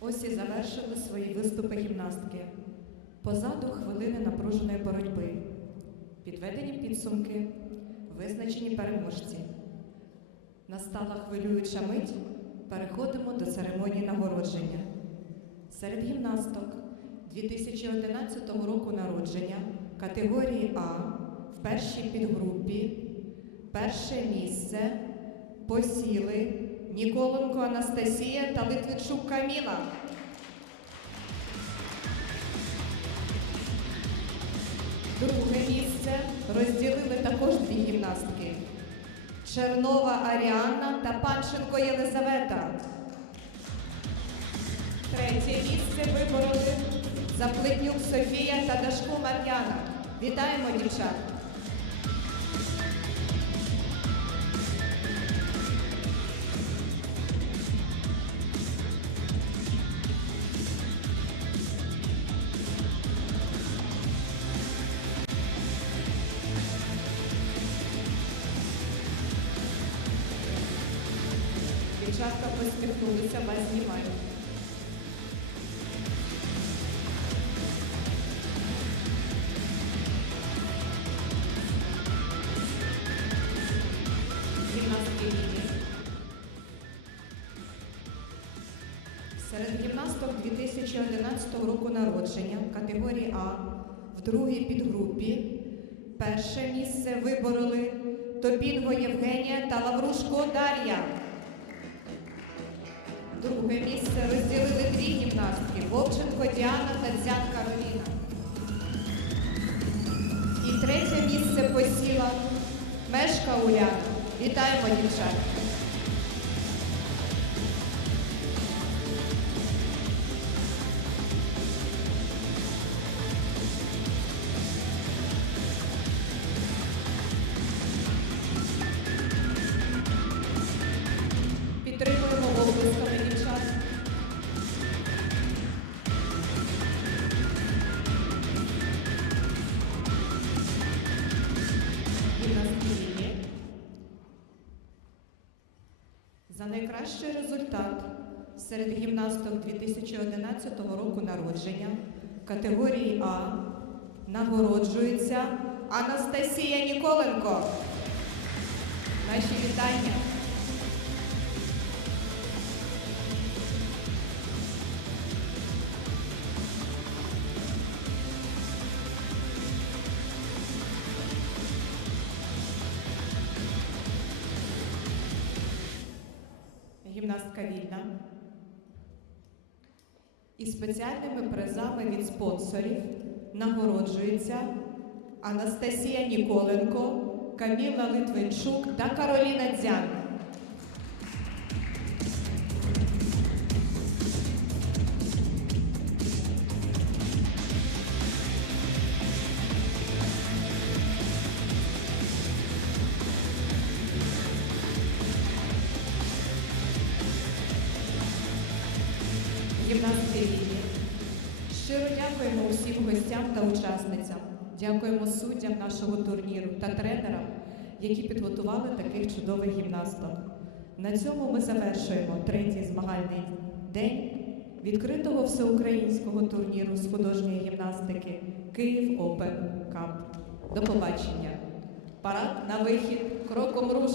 Ось і завершили свої виступи гімнастки. Позаду хвилини напруженої боротьби. Підведені підсумки, визначені переможці. Настала хвилююча мить. Переходимо до церемонії нагородження. Серед гімнасток 2011 року народження категорії А в першій підгрупі перше місце посіли Ніколенко Анастасія та Литвичук Каміла. Друге місце розділили також дві гімнастки. Чернова Аріанна та Панченко Єлизавета. Третє місце вибороли Заплетнюк Софія та Дашко Мар'яна. Вітаємо дівчат! Дівчатка посміхнулися, знімають. Гімнастки. Серед гімнасток 2011 року народження категорії А в другій підгрупі перше місце вибороли Тобінго Євгенія та Лаврушко Дар'я. Друге місце розділили дві гімнастки Вовченко Діана та Дзян Кароліна. І третє місце посіла Мешка Уляна. Вітаємо дівчат! За найкращий результат серед гімнасток 2011 року народження категорії А нагороджується Анастасія Ніколенко. Наші вітання. Гімнастка вільна. І спеціальними призами від спонсорів нагороджується Анастасія Ніколенко, Каміла Литвинчук та Кароліна Дзян. Гімнастки. Щиро дякуємо усім гостям та учасницям. Дякуємо суддям нашого турніру та тренерам, які підготували таких чудових гімнасток. На цьому ми завершуємо третій змагальний день відкритого всеукраїнського турніру з художньої гімнастики Київ Open Cup. До побачення. Парад на вихід кроком руш.